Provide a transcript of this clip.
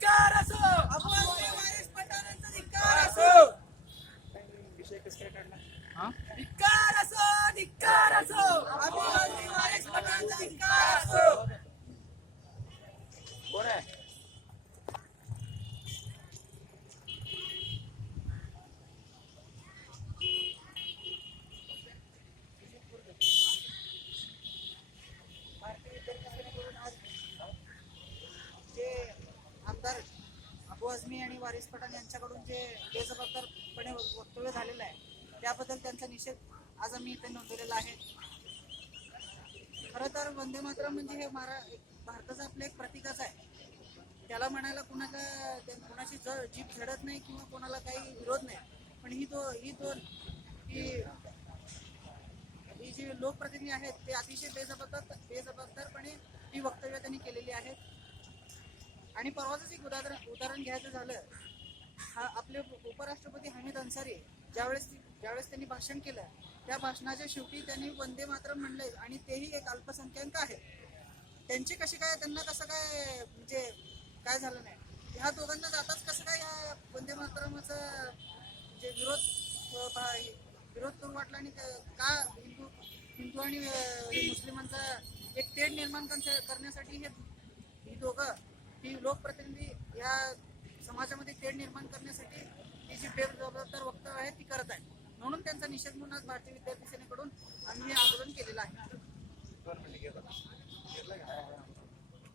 धिक्कार असो, अबुआजमी वारिस पठाणांचा धिक्कार असो, विषय कसं काय काढला? धिक्कार असो, धिक्कार असो, अबुआजमी वारिस पठाणांचा धिक्कार असो. कोण आहे? भारतीय विद्यार्थी सेनेकडून आज जे आमदार अबुआजमी आणि वारिस पठाण यांच्याकडून जे बेजबाबदारपणे वक्तव्य झालेलं आहे त्याबद्दल त्यांचा निषेध आज आम्ही इथे नोंदवलेला आहे. खरं तर वंदे मातरम म्हणजे हे भारताचं आपलं एक प्रतीकच आहे. त्याला म्हणायला कोणाची जीभ झडत नाही किंवा कोणाला काही विरोध नाही. पण ही जी लोकप्रतिनिधी आहेत ते अतिशय बेजबाबदारपणे ही वक्तव्य त्यांनी केलेली आहेत. आणि परवाचंच एक उदाहरण घ्यायचं झालं, आपले उपराष्ट्रपती हमीद अन्सारी ज्यावेळेस त्यांनी भाषण केलं त्या भाषणाच्या शेवटी त्यांनी वंदे मातरम म्हणले आणि तेही एक अल्पसंख्याक आहे. त्यांची कशी काय, त्यांना कसं काय म्हणजे काय झालं नाही, ह्या दोघांना जाताच कसं काय या वंदे मातरमचा जे विरोध करू वाटला आणि का हिंदू आणि मुस्लिमांचा एक तेढ निर्माण करण्यासाठी ही दोघं ही लोकप्रतिनिधी या समाजामध्ये तेढ निर्माण करण्यासाठी ही जी बेजबाबदार वक्तव्य आहे ती करत आहे. म्हणून त्यांचा निषेध म्हणून आज भारतीय विद्यार्थी सेनेकडून आम्ही आंदोलन केलेलं आहे.